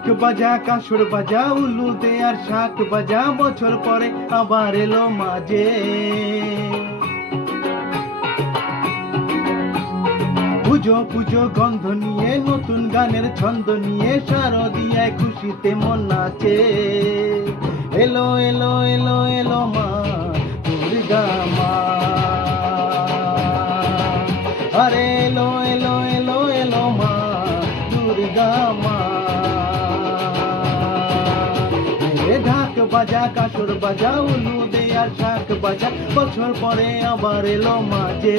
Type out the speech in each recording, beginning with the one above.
ঢাক বাজা কাসর বাজা উলু দে আর শাক বাজা, বছর পরে আবার এলো মাঝে। পুজো পুজো গন্ধ নিয়ে নতুন গানের ছন্দ নিয়ে শারদিয়ায় খুশিতে মন নাচে। এলো এলো এলো এলো মা দুর্গা মা, আরে এলো এলো এলো এলো মা দুর্গা মা। ঢাক বাজা কাসর বাজা উলু দে আর শাক বাজা, বছর পরে আবার এলো মাঝে।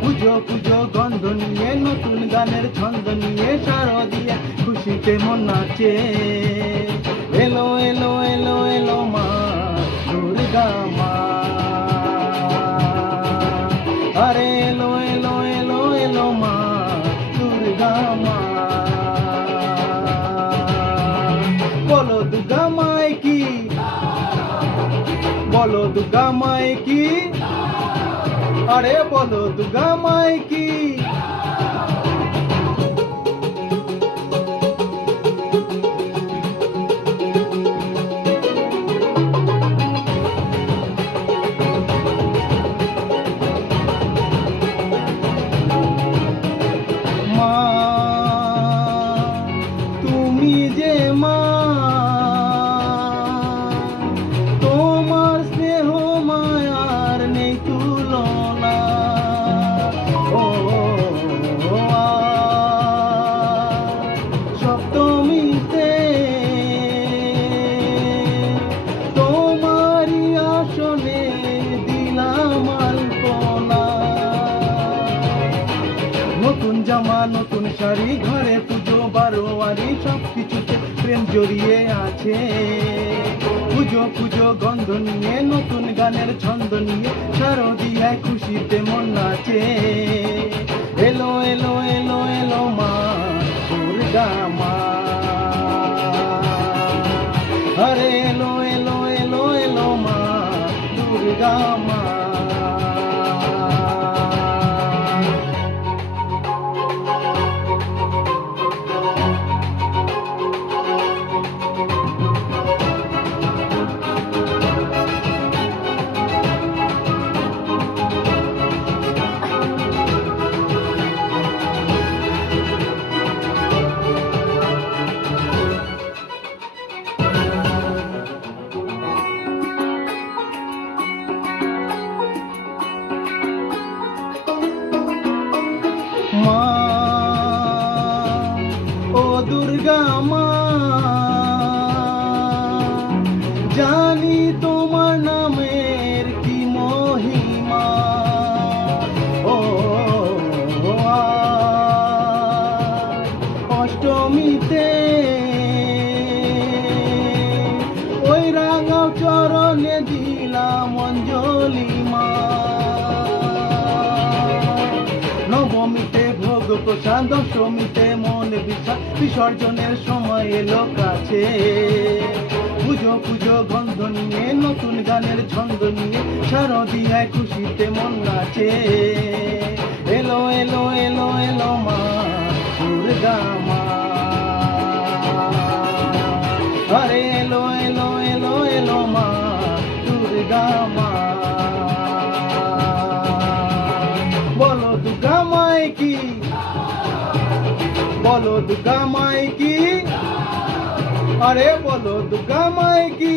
পুজো পুজো গন্ধ নিয়ে নতুন গানের ছন্দ নিয়ে শারদিয়া খুশিতে মন নাচে। এলো এলো এলো এলো মা দুর্গা মা, আরে এলো এলো এলো এলো মা দুর্গা মা। বলো দুর্গা মায় কি, বলো দুর্গা মায় কি, আরে বলো দুর্গা মায় কি। মা তুমি যে মা, তোমার স্নেহ মায়ার নেই তুলনা। সপ্তমীতে তোমারই আসনে দিলাম আলপনা। নতুন জামা নতুন শাড়ি ঘরে পুজো বারোয়ারি, সব কিছুতে প্রেম জড়িয়ে আছে। পুজো পুজো গন্ধ নিয়ে নতুন গানের ছন্দ নিয়ে শারদিয়ায় খুশিতে মন নাচে। এলো এলো এলো এলো মা দুর্গা মা, আরে এলো এলো এলো এলো মা দুর্গা মা। মা ও দুর্গা মা, জানি তোমার নামের কি মহিমা। ও অষ্টমীতে ওই রাঙাও চরণে দিলাম অঞ্জলি মা। নবমীতে ভোগ প্রসাদ, দশমীতে মন বিষাদ, বিসর্জনের সময় এলো কাছে। পুজো পুজো গন্ধ নিয়ে নতুন গানের ছন্দ নিয়ে শারদিয়ায় খুশিতে মন নাচে। এলো এলো এলো এলো মা দুর্গা মা, আরে এলো এলো এলো এলো মা দুর্গা মা। বলো দুর্গা মায় কি, বলো দুর্গা মায় কি, আরে বলো দুর্গা মায় কি।